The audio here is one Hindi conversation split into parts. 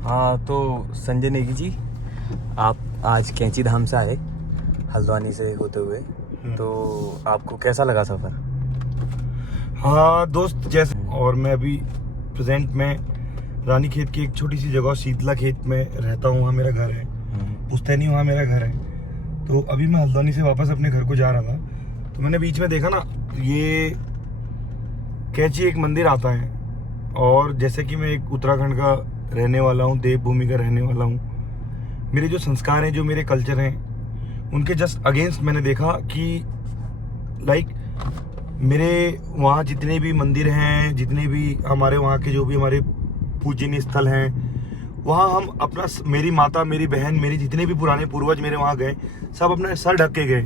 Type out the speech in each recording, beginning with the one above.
हाँ, तो संजय नेगी जी, आप आज कैंची धाम से आए हल्द्वानी से होते हुए, तो आपको कैसा लगा सफ़र? हाँ दोस्त, जैसे और मैं अभी प्रेजेंट में रानी खेत की एक छोटी सी जगह शीतला खेत में रहता हूँ। वहाँ मेरा घर है, पुश्तैनी वहाँ मेरा घर है। तो अभी मैं हल्द्वानी से वापस अपने घर को जा रहा था, तो मैंने बीच में देखा ना, ये कैंची एक मंदिर आता है। और जैसे कि मैं एक उत्तराखंड का रहने वाला हूँ, देवभूमि का रहने वाला हूँ, मेरे जो संस्कार हैं, जो मेरे कल्चर हैं, उनके जस्ट अगेंस्ट मैंने देखा कि लाइक मेरे वहाँ जितने भी मंदिर हैं, जितने भी हमारे वहाँ के जो भी हमारे पूजनीय स्थल हैं, वहाँ हम अपना, मेरी माता, मेरी बहन, मेरे जितने भी पुराने पूर्वज मेरे वहाँ गए, सब अपने सर ढक के गए।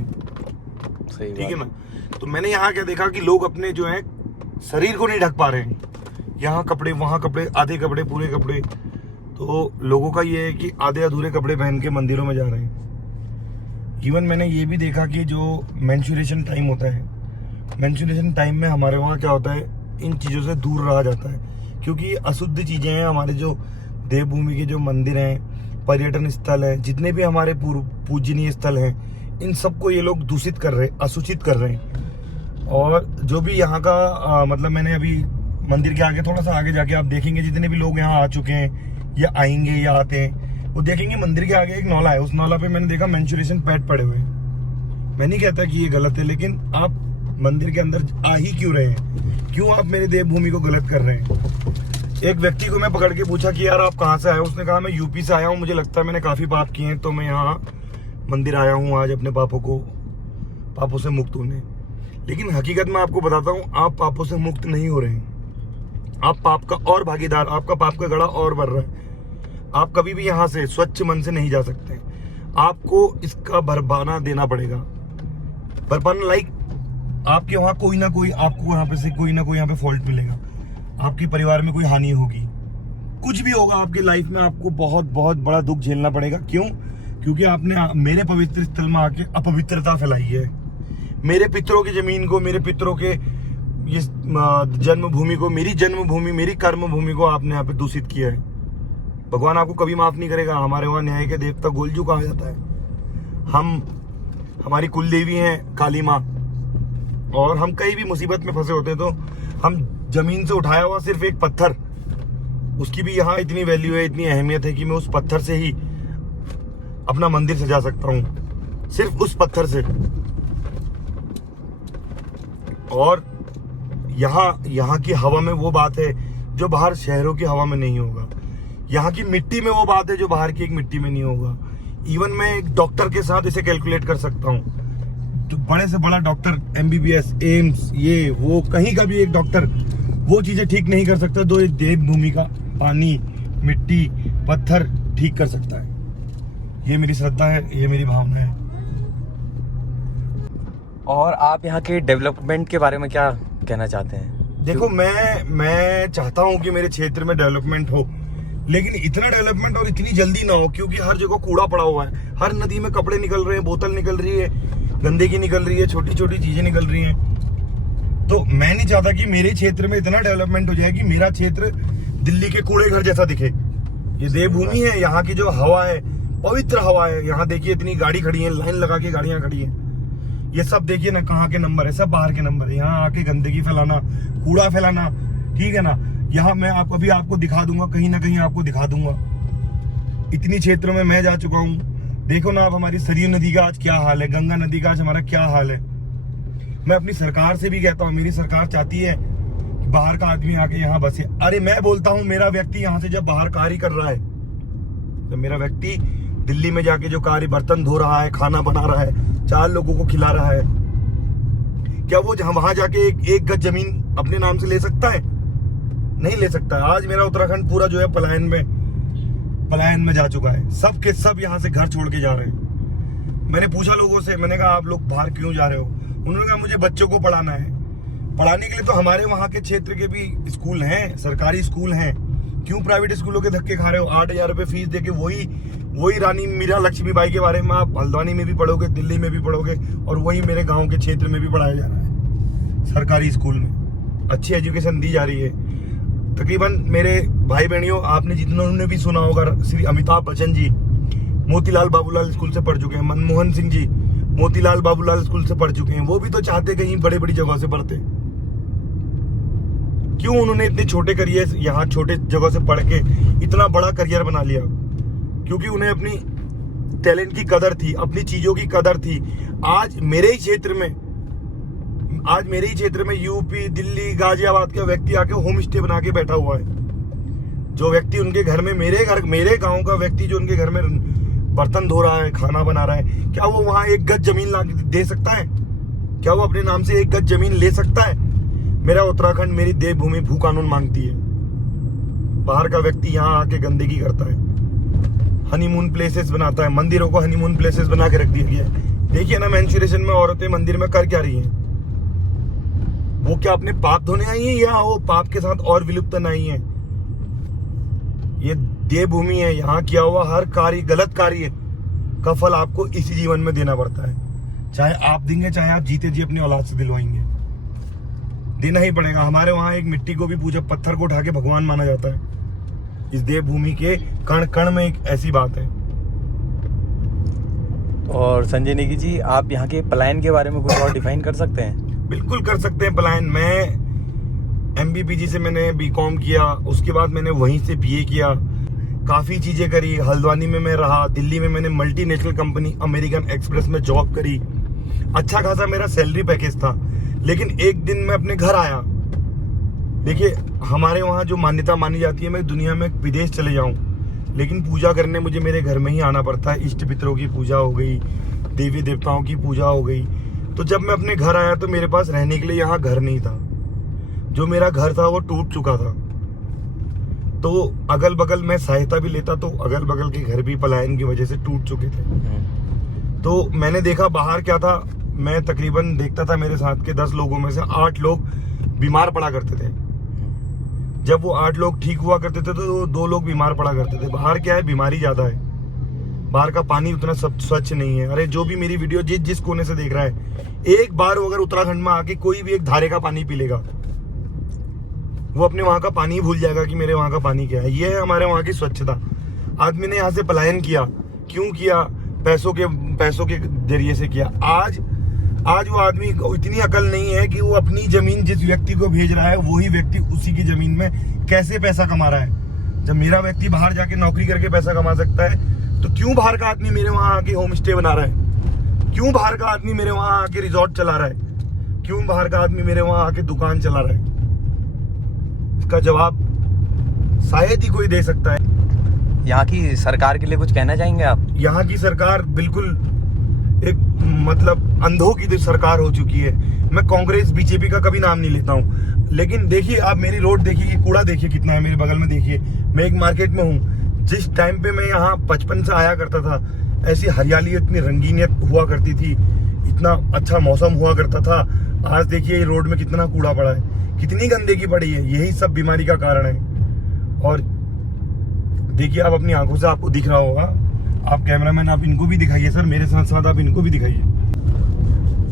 ठीक है ना। तो मैंने यहाँ क्या देखा कि लोग अपने जो है शरीर को नहीं ढक पा रहे हैं। यहाँ कपड़े, वहाँ कपड़े, आधे कपड़े, पूरे कपड़े। तो लोगों का ये है कि आधे अधूरे कपड़े पहन के मंदिरों में जा रहे हैं। इवन मैंने ये भी देखा कि जो मेंस्ट्रुएशन टाइम होता है, मेंस्ट्रुएशन टाइम में हमारे वहाँ क्या होता है, इन चीज़ों से दूर रहा जाता है, क्योंकि ये अशुद्ध चीज़ें हैं। हमारे जो देवभूमि के जो मंदिर हैं, पर्यटन स्थल हैं, जितने भी हमारे पूजनीय स्थल हैं, इन सबको ये लोग दूषित कर रहे हैं, असूचित कर रहे हैं। और जो भी यहाँ का मतलब मैंने अभी मंदिर के आगे, थोड़ा सा आगे जाके आप देखेंगे, जितने भी लोग यहाँ आ चुके हैं या आएंगे या आते हैं, वो देखेंगे मंदिर के आगे एक नौला है। उस नौला पे मैंने देखा मेंस्ट्रुएशन पैड पड़े हुए हैं। मैं नहीं कहता कि ये गलत है, लेकिन आप मंदिर के अंदर आ ही क्यों रहे हैं? क्यों आप मेरे देवभूमि को गलत कर रहे हैं? एक व्यक्ति को मैं पकड़ के पूछा कि यार आप कहाँ से आए हो? उसने कहा मैं यूपी से आया हूँ, मुझे लगता है मैंने काफ़ी पाप किए हैं, तो मैं यहाँ मंदिर आया हूँ आज अपने पापों से मुक्त होने। लेकिन हकीकत में आपको बताता हूँ, आप पापों से मुक्त नहीं हो रहे हैं। आप पाप का और भागीदार, आपका पाप का गड़ा और बढ़ रहा है। आप कभी भी यहाँ से स्वच्छ मन से नहीं जा सकते। आपको इसका भरपाना देना पड़ेगा। भरपाना लाइक आपके वहाँ कोई ना कोई, आपको यहाँ पे से कोई ना कोई यहाँ पे फॉल्ट मिलेगा, आपके परिवार में कोई हानि होगी, कुछ भी होगा आपकी लाइफ में, आपको बहुत बहुत बड़ा दुख झेलना पड़ेगा। क्यों? क्योंकि आपने मेरे पवित्र स्थल में आके अपवित्रता फैलाई है। मेरे पितरों की जमीन को, मेरे पितरों के इस जन्मभूमि को, मेरी जन्मभूमि, मेरी कर्म भूमि को आपने यहाँ पे दूषित किया है। भगवान आपको कभी माफ नहीं करेगा। हमारे वहाँ न्याय के देवता गोलजू कहा जाता है। हमारी कुल देवी हैं काली माँ, और हम कहीं भी मुसीबत में फंसे होते हैं तो हम जमीन से उठाया हुआ सिर्फ एक पत्थर, उसकी भी यहाँ इतनी वैल्यू है, इतनी अहमियत है कि मैं उस पत्थर से ही अपना मंदिर सजा सकता हूँ, सिर्फ उस पत्थर से। और यहाँ की हवा में वो बात है जो बाहर शहरों की हवा में नहीं होगा। यहाँ की मिट्टी में वो बात है जो बाहर की एक मिट्टी में नहीं होगा। इवन मैं एक डॉक्टर के साथ इसे कैलकुलेट कर सकता हूँ। तो बड़े से बड़ा डॉक्टर, MBBS, एम्स, ये वो, कहीं का भी एक डॉक्टर वो चीजें ठीक नहीं कर सकता जो देवभूमि का पानी, मिट्टी, पत्थर ठीक कर सकता है। ये मेरी श्रद्धा है, ये मेरी भावना है। और आप यहाँ के डेवलपमेंट के बारे में क्या कहना चाहते हैं? देखो, मैं चाहता हूँ कि मेरे क्षेत्र में डेवलपमेंट हो, लेकिन इतना डेवलपमेंट और इतनी जल्दी ना हो, क्योंकि हर जगह कूड़ा पड़ा हुआ है। हर नदी में कपड़े निकल रहे हैं, बोतल निकल रही है, गंदगी निकल रही है, छोटी छोटी चीजें निकल रही हैं। तो मैं नहीं चाहता कि मेरे क्षेत्र में इतना डेवलपमेंट हो जाए कि मेरा क्षेत्र दिल्ली के कूड़े घर जैसा दिखे। ये देवभूमि है, यहाँ की जो हवा है पवित्र हवा है। यहाँ देखिए इतनी गाड़ी खड़ी है, लाइन लगा के गाड़ियां खड़ी है। ये सब देखिए ना, कहाँ के नंबर है, सब बाहर के नंबर है। यहाँ आके गंदगी फैलाना, कूड़ा फैलाना, ठीक है ना। यहाँ मैं अभी आपको दिखा दूंगा, कहीं ना कहीं आपको दिखा दूंगा। इतनी क्षेत्रों में मैं जा चुका हूँ। देखो ना आप, हमारी सरयू नदी का आज क्या हाल है, गंगा नदी का आज हमारा क्या हाल है। मैं अपनी सरकार से भी कहता हूँ, मेरी सरकार चाहती है कि बाहर का आदमी आके यहाँ बसे। अरे मैं बोलता हूँ, मेरा व्यक्ति यहाँ से जब बाहर कार्य कर रहा है, तो मेरा व्यक्ति दिल्ली में जाके जो कार्य, बर्तन धो रहा है, खाना बना रहा है, 4 लोगों को खिला रहा है, क्या वो वहां जाके एक गज जमीन अपने नाम से ले सकता है? नहीं ले सकता। आज मेरा उत्तराखंड पूरा जो है पलायन में जा चुका है। सब के सब यहाँ से घर छोड़ के जा रहे हैं। मैंने पूछा लोगों से, मैंने कहा आप लोग बाहर क्यों जा रहे हो? उन्होंने कहा मुझे बच्चों को पढ़ाना है। पढ़ाने के लिए तो हमारे वहाँ के क्षेत्र के भी स्कूल हैं, सरकारी स्कूल हैं। क्यों प्राइवेट स्कूलों के धक्के खा रहे हो? 8,000 रुपये फीस देके वही रानी मीरा लक्ष्मीबाई के बारे में आप हल्द्वानी में भी पढ़ोगे, दिल्ली में भी पढ़ोगे, और वही मेरे गाँव के क्षेत्र में भी पढ़ाया जा रहा है। सरकारी स्कूल में अच्छी एजुकेशन दी जा रही है। तकरीबन मेरे भाई बहनियों, आपने जिन्होंने भी सुना होगा, श्री अमिताभ बच्चन जी मोतीलाल बाबूलाल स्कूल से पढ़ चुके हैं, मनमोहन सिंह जी मोतीलाल बाबूलाल स्कूल से पढ़ चुके हैं। वो भी तो चाहते कहीं बड़े बड़ी जगह से पढ़ते। क्यों उन्होंने इतने छोटे करियर, यहाँ छोटे जगह से पढ़ के इतना बड़ा करियर बना लिया? क्योंकि उन्हें अपनी टैलेंट की कदर थी, अपनी चीजों की कदर थी। आज मेरे ही क्षेत्र में यूपी, दिल्ली, गाजियाबाद का व्यक्ति आके होम स्टे बना के बैठा हुआ है। जो व्यक्ति उनके घर में, मेरे गांव का व्यक्ति जो उनके घर में बर्तन धो रहा है, खाना बना रहा है, क्या वो वहां 1 गज जमीन ला दे सकता है? क्या वो अपने नाम से 1 गज जमीन ले सकता है? मेरा उत्तराखंड, मेरी देवभूमि भू कानून मांगती है। बाहर का व्यक्ति यहाँ आके गंदगी करता है, हनीमून प्लेसेस बनाता है, मंदिरों को हनीमून प्लेसेस बना के रख दिया गया है। देखिए ना, मेंस्ट्रुएशन में औरतें मंदिर में कर क्या रही हैं? वो क्या अपने पाप धोने आई हैं या वो पाप के साथ और विलुप्त आई हैं? ये देवभूमि है, यहाँ किया हुआ हर कार्य, गलत कार्य का फल आपको इसी जीवन में देना पड़ता है। चाहे आप देंगे, चाहे आप जीते जी अपनी औलाद से दिलवाएंगे, देना ही पड़ेगा। हमारे वहां एक मिट्टी को भी पूजा, पत्थर को उठा के भगवान माना जाता है। इस देवभूमि के कण कण में एक ऐसी बात है। और संजय नेगी जी, आप यहाँ के पलायन के बारे में कुछ और डिफाइन कर सकते हैं? बिल्कुल कर सकते हैं पलायन। मैं MBPG से मैंने BCom किया, उसके बाद मैंने वहीं से BA किया, काफ़ी चीज़ें करी। हल्द्वानी में मैं रहा, दिल्ली में मैंने मल्टीनेशनल कंपनी अमेरिकन एक्सप्रेस में जॉब करी। अच्छा खासा मेरा सैलरी पैकेज था। लेकिन एक दिन मैं अपने घर आया। देखिए, हमारे वहाँ जो मान्यता मानी जाती है, मैं दुनिया में विदेश चले जाऊँ, लेकिन पूजा करने मुझे मेरे घर में ही आना पड़ता है। इष्ट पितरों की पूजा हो गई, देवी देवताओं की पूजा हो गई। तो जब मैं अपने घर आया तो मेरे पास रहने के लिए यहाँ घर नहीं था। जो मेरा घर था वो टूट चुका था। तो अगल बगल मैं सहायता भी लेता, तो अगल बगल के घर भी पलायन की वजह से टूट चुके थे। तो मैंने देखा बाहर क्या था। मैं तकरीबन देखता था मेरे साथ के 10 लोगों में से 8 लोग बीमार पड़ा करते थे। जब वो 8 लोग ठीक हुआ करते थे तो 2 लोग बीमार पड़ा करते थे। बाहर क्या है, बीमारी ज्यादा है। बाहर का पानी उतना स्वच्छ नहीं है। अरे जो भी मेरी वीडियो जिस कोने से देख रहा है, एक बार अगर उत्तराखंड में आके कोई भी एक धारे का पानी पी लेगा, वो अपने वहां का पानी ही भूल जाएगा कि मेरे वहां का पानी क्या है। ये है हमारे वहां की स्वच्छता। आदमी ने यहाँ से पलायन किया, क्यों किया? पैसों के जरिए से किया। आज वो आदमी को इतनी अकल नहीं है कि वो अपनी जमीन जिस व्यक्ति को भेज रहा है, वही व्यक्ति उसी की जमीन में कैसे पैसा कमा रहा है। जब मेरा व्यक्ति बाहर जाके नौकरी करके पैसा कमा सकता है, तो क्यों बाहर का आदमी मेरे वहां आके होम स्टे बना रहा है? क्यों बाहर का आदमी मेरे वहां आके रिजॉर्ट चला रहा है? क्यों बाहर का आदमी मेरे वहां आके दुकान चला रहा है? इसका जवाब शायद ही कोई दे सकता है। यहाँ की सरकार के लिए कुछ कहना चाहेंगे आप? यहाँ की सरकार बिल्कुल एक मतलब अंधों की सरकार हो चुकी है। मैं कांग्रेस बीजेपी का कभी नाम नहीं लेता हूँ, लेकिन देखिए आप मेरी रोड देखिए, ये कूड़ा देखिए कितना है मेरे बगल में। देखिए, मैं एक मार्केट में हूँ। जिस टाइम पे मैं यहाँ 55 से आया करता था, ऐसी हरियाली, इतनी रंगीनियत हुआ करती थी, इतना अच्छा मौसम हुआ करता था। आज देखिए रोड में कितना कूड़ा पड़ा है, कितनी गंदगी पड़ी है। यही सब बीमारी का कारण है। और देखिए आप अपनी आंखों से, आपको दिख रहा होगा, आप कैमरामैन आप इनको भी दिखाइए सर, मेरे साथ साथ आप इनको भी दिखाइए।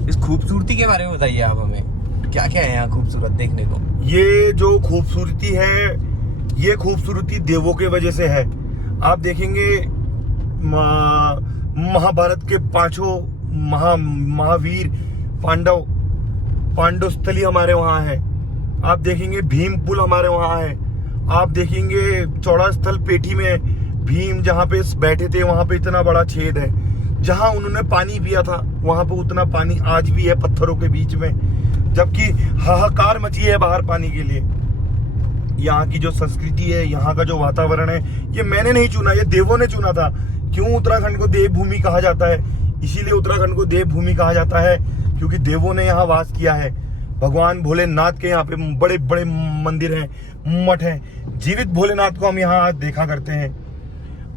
इस खूबसूरती के बारे में बताइए आप हमें, क्या क्या है यहाँ खूबसूरत देखने को? ये जो खूबसूरती है, ये खूबसूरती देवों के वजह से है। आप देखेंगे महाभारत के 5 महावीर पांडव स्थली हमारे वहाँ है। आप देखेंगे भीम पुल हमारे वहाँ है। आप देखेंगे चौड़ा स्थल पेठी में भीम जहाँ पे बैठे थे, वहाँ पे इतना बड़ा छेद है। जहाँ उन्होंने पानी पिया था, वहाँ पे उतना पानी आज भी है पत्थरों के बीच में, जबकि हाहाकार मची है बाहर पानी के लिए। यहाँ की जो संस्कृति है, यहाँ का जो वातावरण है, ये मैंने नहीं चुना, ये देवों ने चुना था। क्यों उत्तराखंड को देवभूमि कहा जाता है? इसीलिए उत्तराखंड को देवभूमि कहा जाता है क्योंकि देवों ने यहाँ वास किया है। भगवान भोलेनाथ के यहाँ पे बड़े बड़े मंदिर हैं, मठ हैं। जीवित भोलेनाथ को हम यहाँ आज देखा करते हैं।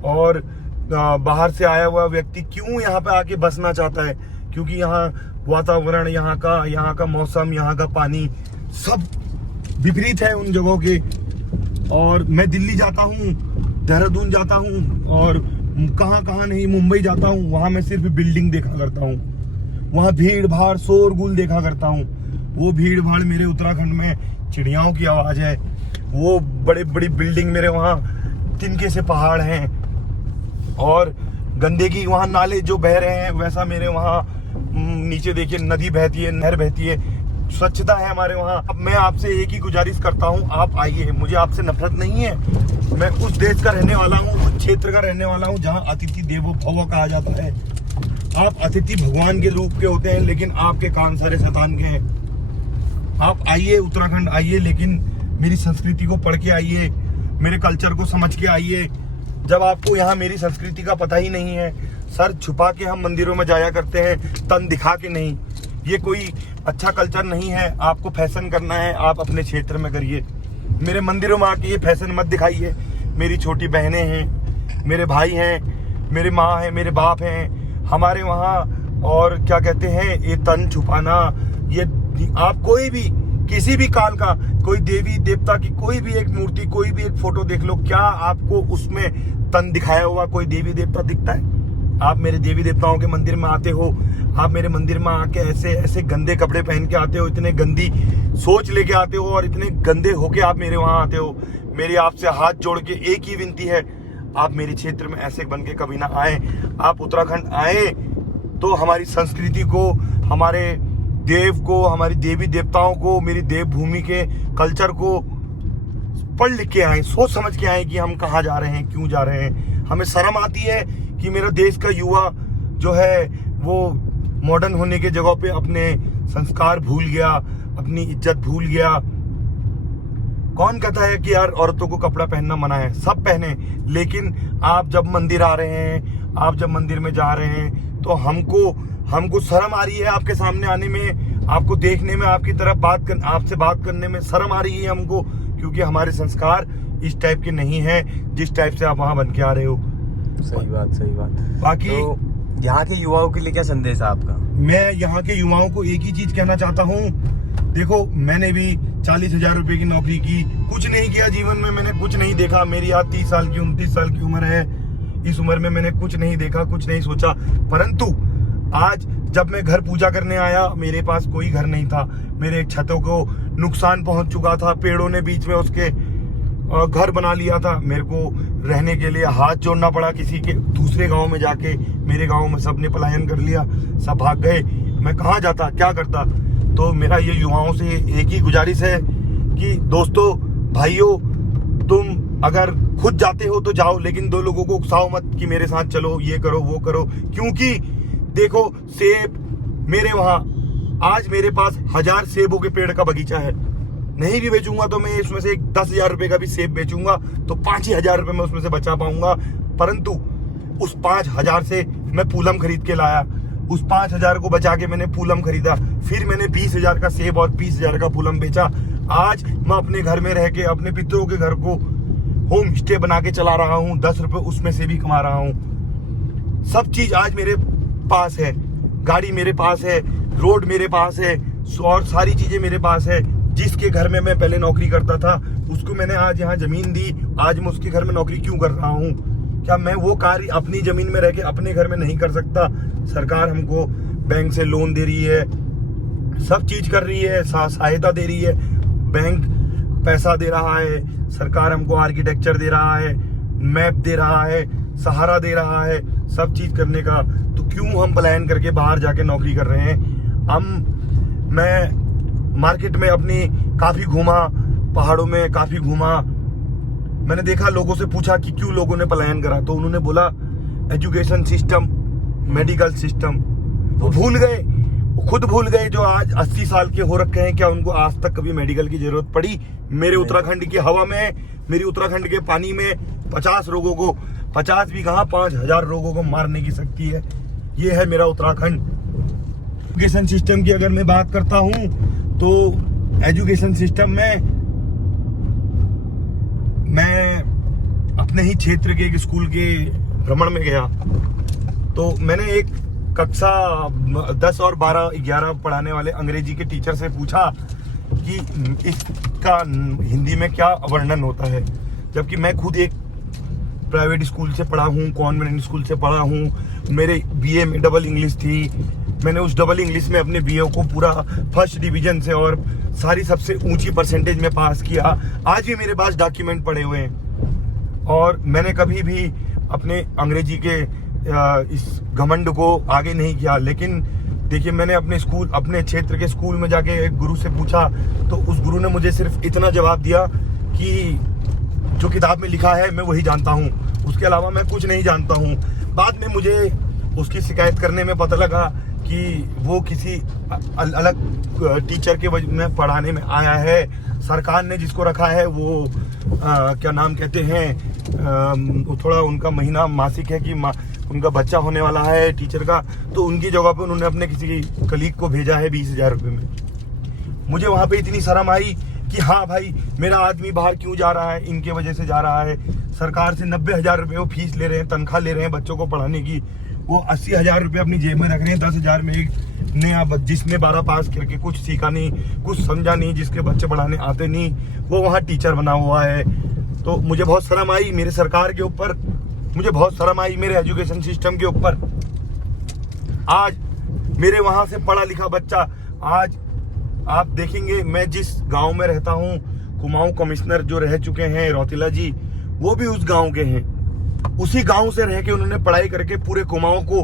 और बाहर से आया हुआ व्यक्ति क्यों यहाँ पे आके बसना चाहता है? क्योंकि यहाँ वातावरण, यहाँ का मौसम, यहाँ का पानी सब विपरीत है उन जगहों के। और मैं दिल्ली जाता हूँ, देहरादून जाता हूँ, और कहाँ नहीं, मुंबई जाता हूँ, वहाँ मैं सिर्फ बिल्डिंग देखा करता हूँ। वहाँ भीड़ भाड़ शोरगुल देखा करता हूँ। वो भीड़ भाड़ मेरे उत्तराखंड में चिड़ियाओं की आवाज़ है, वो बड़े बड़ी बिल्डिंग मेरे वहाँ तिनके से पहाड़ हैं, और गंदगी वहाँ नाले जो बह रहे हैं, वैसा मेरे वहाँ नीचे देखिए नदी बहती है, नहर बहती है, स्वच्छता है हमारे वहाँ। अब मैं आपसे एक ही गुजारिश करता हूँ, आप आइए, मुझे आपसे नफरत नहीं है, मैं उस देश का रहने वाला हूँ, उस क्षेत्र का रहने वाला हूँ जहाँ अतिथि देवो भव कहा जाता है। आप अतिथि भगवान के रूप के होते हैं, लेकिन आपके कान सारे शैतान के हैं। आप आइए, उत्तराखंड आइए, लेकिन मेरी संस्कृति को पढ़ के आइए, मेरे कल्चर को समझ के आइए। जब आपको यहाँ मेरी संस्कृति का पता ही नहीं है, सर छुपा के हम मंदिरों में जाया करते हैं, तन दिखा के नहीं, ये कोई अच्छा कल्चर नहीं है। आपको फैशन करना है, आप अपने क्षेत्र में करिए, मेरे मंदिरों में आके ये फैशन मत दिखाइए। मेरी छोटी बहनें हैं, मेरे भाई हैं, मेरी माँ है, मेरे बाप हैं हमारे वहाँ, और क्या कहते हैं, ये तन छुपाना, ये आप कोई भी किसी भी काल का कोई देवी देवता की कोई भी एक मूर्ति, कोई भी एक फोटो देख लो, क्या आपको उसमें तन दिखाया हुआ कोई देवी देवता दिखता है? आप मेरे देवी देवताओं के मंदिर में आते हो, आप मेरे मंदिर में आके ऐसे ऐसे गंदे कपड़े पहन के आते हो, इतने गंदी सोच लेके आते हो, और इतने गंदे होके आप मेरे वहां आते हो। मेरी आपसे हाथ जोड़ के एक ही विनती है, आप मेरे क्षेत्र में ऐसे बन के कभी ना आए। आप उत्तराखंड आए तो हमारी संस्कृति को, हमारे देव को, हमारी देवी देवताओं को, मेरी देवभूमि के कल्चर को पढ़ लिख के आए, सोच समझ के आए कि हम कहाँ जा रहे हैं, क्यों जा रहे हैं। हमें शर्म आती है कि मेरा देश का युवा जो है वो मॉडर्न होने के जगह पे अपने संस्कार भूल गया, अपनी इज्जत भूल गया। कौन कहता है कि यार औरतों को कपड़ा पहनना मना है? सब पहने, लेकिन आप जब मंदिर आ रहे हैं, आप जब मंदिर में जा रहे हैं, तो हमको शर्म आ रही है आपके सामने आने में, आपको देखने में, आपकी तरफ आपसे बात करने में शर्म आ रही है हमको, क्योंकि हमारे संस्कार इस टाइप के नहीं है जिस टाइप से आप वहां बन के आ रहे हो। सही बात, सही बात। बाकी तो यहाँ के युवाओं के लिए क्या संदेश है आपका? मैं यहाँ के युवाओं को एक ही चीज कहना चाहता हूँ, देखो मैंने भी 40,000 रुपए की नौकरी की, कुछ नहीं किया जीवन में, मैंने कुछ नहीं देखा। मेरी आज 30 साल की 29 साल की उम्र है, इस उम्र में मैंने कुछ नहीं देखा, कुछ नहीं सोचा। परंतु आज जब मैं घर पूजा करने आया, मेरे पास कोई घर नहीं था, मेरे छतों को नुकसान पहुंच चुका था, पेड़ों ने बीच में उसके घर बना लिया था। मेरे को रहने के लिए हाथ जोड़ना पड़ा किसी के दूसरे गांव में जाके। मेरे गांव में सबने पलायन कर लिया, सब भाग गए, मैं कहाँ जाता, क्या करता? तो मेरा ये युवाओं से एक ही गुजारिश है कि दोस्तों, भाइयों, तुम अगर खुद जाते हो तो जाओ, लेकिन दो लोगों को उकसाओ मत कि मेरे साथ चलो, ये करो, वो करो। क्योंकि देखो, सेब मेरे वहां आज मेरे पास 1000 सेबों के पेड़ का बगीचा है। नहीं भी बेचूंगा तो मैं इसमें से 10,000 रुपए का भी सेब बेचूंगा तो 5,000 रुपए मैं उसमें से बचा पाऊंगा। परंतु उस 5,000 से मैं पूलम खरीद के लाया, उस 5,000 को बचा के मैंने पूलम खरीदा, फिर मैंने 20,000 का सेब और 20,000 का पूलम बेचा। आज मैं अपने घर में रह के अपने पितरों के घर को होम स्टे बना के चला रहा हूँ, 10 रुपए उसमें से भी कमा रहा हूँ। सब चीज आज मेरे पास है, गाड़ी मेरे पास है, रोड मेरे पास है, और सारी चीजें मेरे पास है। जिसके घर में मैं पहले नौकरी करता था उसको मैंने आज यहाँ जमीन दी, आज मैं उसके घर में नौकरी क्यों कर रहा हूँ? क्या मैं वो कार्य अपनी जमीन में रह के अपने घर में नहीं कर सकता? सरकार हमको बैंक से लोन दे रही है, सब चीज कर रही है, सहायता दे रही है, बैंक पैसा दे रहा है, सरकार हमको आर्किटेक्चर दे रहा है, मैप दे रहा है, सहारा दे रहा है, सब चीज करने का। तो क्यों हम पलायन करके बाहर जाके नौकरी कर रहे हैं? मैं मार्केट में अपनी काफी घूमा, पहाड़ों में काफी घूमा, मैंने देखा, लोगों से पूछा कि क्यों लोगों ने पलायन करा, तो उन्होंने बोला एजुकेशन सिस्टम, मेडिकल सिस्टम। वो भूल गए, वो खुद भूल गए जो आज 80 साल के हो रखे हैं, क्या उनको आज तक कभी मेडिकल की जरूरत पड़ी? मेरे उत्तराखंड की हवा में, मेरी उत्तराखंड के पानी में 50 रोगों को, 50 भी कहाँ, 5,000 रोगों को मारने की शक्ति है। ये है मेरा उत्तराखंड। एजुकेशन सिस्टम की अगर मैं बात करता हूँ तो एजुकेशन सिस्टम में मैं अपने ही क्षेत्र के एक स्कूल के भ्रमण में गया, तो मैंने एक कक्षा 10 और 12, 11 पढ़ाने वाले अंग्रेजी के टीचर से पूछा कि इसका हिंदी में क्या वर्णन होता है, जबकि मैं खुद एक प्राइवेट स्कूल से पढ़ा हूँ, कॉन्वेंट स्कूल से पढ़ा हूँ। मेरे बीए में डबल इंग्लिश थी, मैंने उस डबल इंग्लिश में अपने बीए को पूरा फर्स्ट डिवीजन से और सारी सबसे ऊंची परसेंटेज में पास किया। आज भी मेरे पास डॉक्यूमेंट पड़े हुए हैं। और मैंने कभी भी अपने अंग्रेजी के इस घमंड को आगे नहीं किया। लेकिन देखिए, मैंने अपने क्षेत्र के स्कूल में जाके एक गुरु से पूछा, तो उस गुरु ने मुझे सिर्फ इतना जवाब दिया कि जो किताब में लिखा है मैं वही जानता हूँ, उसके अलावा मैं कुछ नहीं जानता हूँ। बाद में मुझे उसकी शिकायत करने में पता लगा कि वो किसी अलग टीचर के वजह में पढ़ाने में आया है। सरकार ने जिसको रखा है वो क्या नाम कहते हैं, थोड़ा उनका महीना मासिक है कि उनका बच्चा होने वाला है टीचर का, तो उनकी जगह पे उन्होंने अपने किसी कलीग को भेजा है 20,000 रुपये में। मुझे वहाँ पे इतनी शर्म आई कि हाँ भाई, मेरा आदमी बाहर क्यों जा रहा है, इनके वजह से जा रहा है। सरकार से 90,000 रुपये वो फीस ले रहे हैं, तनख्वाह ले रहे हैं बच्चों को पढ़ाने की। वो 80,000 रुपये अपनी जेब में रख रहे हैं। 10,000 में एक नया जिसने 12 पास करके कुछ सीखा नहीं, कुछ समझा नहीं, जिसके बच्चे पढ़ाने आते नहीं, वो वहाँ टीचर बना हुआ है। तो मुझे बहुत शर्म आई मेरे सरकार के ऊपर, मुझे बहुत शर्म आई मेरे एजुकेशन सिस्टम के ऊपर। आज मेरे वहाँ से पढ़ा लिखा बच्चा, आज आप देखेंगे मैं जिस गांव में रहता हूँ, कुमाऊं कमिश्नर जो रह चुके हैं रौतेला जी, वो भी उस गांव के हैं। उसी गांव से रह के उन्होंने पढ़ाई करके पूरे कुमाऊं को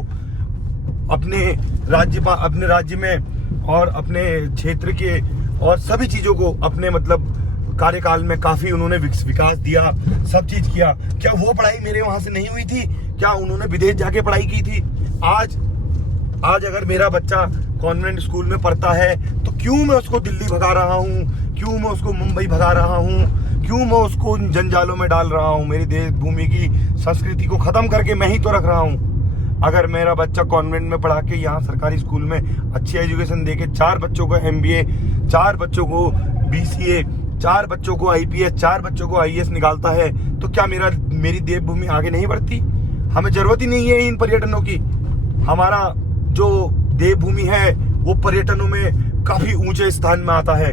अपने राज्य में और अपने क्षेत्र के और सभी चीजों को अपने मतलब कार्यकाल में काफी उन्होंने विकास दिया, सब चीज किया। क्या वो पढ़ाई मेरे वहां से नहीं हुई थी? क्या उन्होंने विदेश जाके पढ़ाई की थी? आज अगर मेरा बच्चा कॉन्वेंट स्कूल में पढ़ता है तो क्यों मैं उसको दिल्ली भगा रहा हूँ, क्यों मैं उसको मुंबई भगा रहा हूँ, क्यों मैं उसको जंजालों में डाल रहा हूँ? मेरी देश भूमि की संस्कृति को खत्म करके मैं ही तो रख रहा हूँ। अगर मेरा बच्चा कॉन्वेंट में पढ़ा के यहाँ सरकारी स्कूल में अच्छी एजुकेशन देके 4 बच्चों को MBA, 4 बच्चों को BCA, 4 बच्चों को IPS, 4 बच्चों को IAS निकालता है, तो क्या मेरी देवभूमि आगे नहीं बढ़ती? हमें जरूरत ही नहीं है इन पर्यटनों की। हमारा जो देवभूमि है वो पर्यटनों में काफी ऊंचे स्थान में आता है।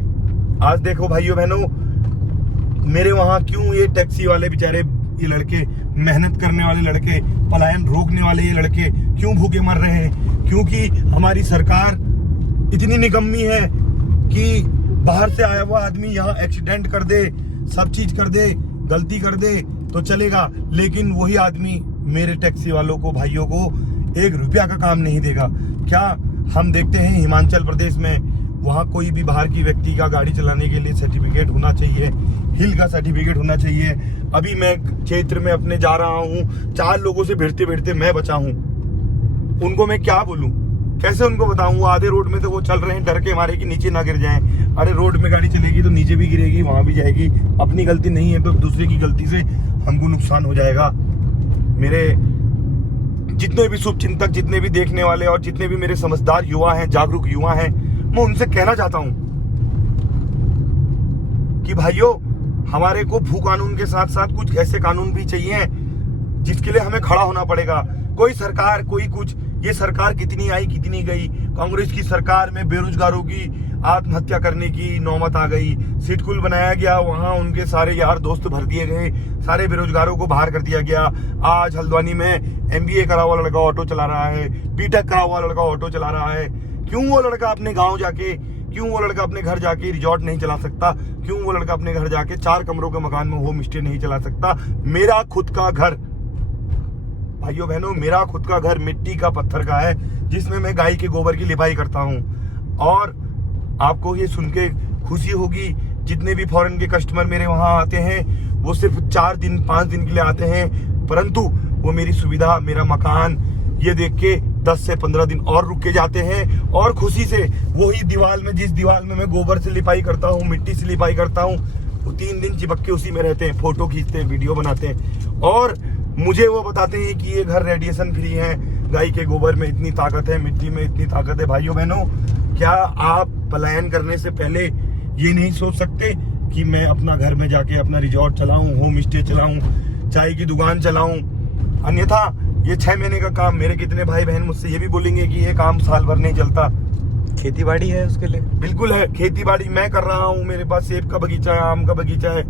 आज देखो भाइयों बहनों, मेरे वहाँ क्यों ये टैक्सी वाले बेचारे, ये लड़के, मेहनत करने वाले लड़के, पलायन रोकने वाले ये लड़के क्यों भूखे मर रहे हैं? क्योंकि हमारी सरकार इतनी निकम्मी है कि बाहर से आया हुआ आदमी यहाँ एक्सीडेंट कर दे, सब चीज कर दे, गलती कर दे तो चलेगा, लेकिन वही आदमी मेरे टैक्सी वालों को, भाइयों को 1 रुपया का काम नहीं देगा। क्या हम देखते हैं हिमाचल प्रदेश में, वहाँ कोई भी बाहर की व्यक्ति का गाड़ी चलाने के लिए सर्टिफिकेट होना चाहिए, हिल का सर्टिफिकेट होना चाहिए। अभी मैं क्षेत्र में अपने जा रहा हूँ, 4 लोगों से भिड़ते भिड़ते मैं बचा हूँ। उनको मैं क्या बोलूँ, कैसे उनको बताऊँ? आधे रोड में तो वो चल रहे हैं डर के मारे कि नीचे ना गिर जाएं। अरे रोड में गाड़ी चलेगी तो नीचे भी गिरेगी, वहां भी जाएगी। अपनी गलती नहीं है तो दूसरे की गलती से हमको नुकसान हो जाएगा। मेरे जितने भी शुभ चिंतक, जितने भी देखने वाले और जितने भी मेरे समझदार युवा हैं, जागरूक युवा हैं, मैं उनसे कहना चाहता हूं कि भाइयों, हमारे को भू कानून के साथ साथ कुछ ऐसे कानून भी चाहिए जिसके लिए हमें खड़ा होना पड़ेगा। कोई सरकार, कोई कुछ, ये सरकार कितनी आई कितनी गई। कांग्रेस की सरकार में बेरोजगारों की आत्महत्या करने की नौबत आ गई, सिटकुल बनाया गया, वहां उनके सारे यार दोस्त भर दिए गए, सारे बेरोजगारों को बाहर कर दिया गया। आज हल्द्वानी में MBA करा हुआ लड़का ऑटो चला रहा है, BTech करा हुआ लड़का ऑटो चला रहा है। क्यों वो लड़का अपने गाँव जाके, क्यों वो लड़का अपने घर जाके रिजॉर्ट नहीं चला सकता? क्यों वो लड़का अपने घर जाके 4 कमरों के मकान में होम स्टे नहीं चला सकता? मेरा खुद का घर, भाइयों बहनों, मेरा खुद का घर मिट्टी का, पत्थर का है, जिसमें मैं गाय के गोबर की लिपाई करता हूँ। और आपको ये सुन के खुशी होगी, जितने भी फॉरेन के कस्टमर मेरे वहाँ आते हैं वो सिर्फ 4 दिन 5 दिन के लिए आते हैं, परंतु वो मेरी सुविधा, मेरा मकान ये देख के 10 से 15 दिन और रुक के जाते हैं। और खुशी से वही दीवार में, जिस दीवार में मैं गोबर से लिपाई करता हूँ, मिट्टी से लिपाई करता हूँ, वो 3 दिन चिपक के उसी में रहते हैं, फोटो खींचते हैं, वीडियो बनाते हैं और मुझे वो बताते हैं कि ये घर रेडिएशन फ्री है, गाय के गोबर में इतनी ताकत है, मिट्टी में इतनी ताकत है। भाइयों बहनों, क्या आप पलायन करने से पहले ये नहीं सोच सकते कि मैं अपना घर में जाके अपना रिजॉर्ट चलाऊं, होम स्टे चलाऊं, चाय की दुकान चलाऊं? अन्यथा ये 6 महीने का काम, मेरे कितने भाई बहन मुझसे ये भी बोलेंगे कि ये काम साल भर नहीं चलता। खेती बाड़ी है उसके लिए? बिल्कुल है, खेती बाड़ी मैं कर रहा हूँ। मेरे पास सेब का बगीचा है, आम का बगीचा है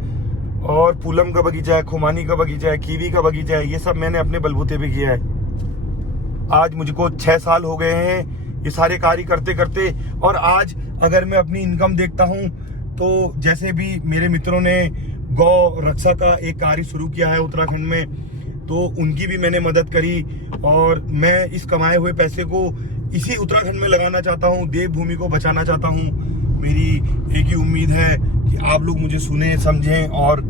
और पूलम का बगीचा है, खुमानी का बगीचा है, कीवी का बगीचा है। ये सब मैंने अपने बलबूते पे किया है। आज मुझको 6 साल हो गए हैं ये सारे कार्य करते करते। और आज अगर मैं अपनी इनकम देखता हूँ तो जैसे भी मेरे मित्रों ने गौ रक्षा का एक कार्य शुरू किया है उत्तराखंड में, तो उनकी भी मैंने मदद करी। और मैं इस कमाए हुए पैसे को इसी उत्तराखंड में लगाना चाहता हूँ, देवभूमि को बचाना चाहता हूँ। मेरी एक ही उम्मीद है कि आप लोग मुझे सुने, समझें और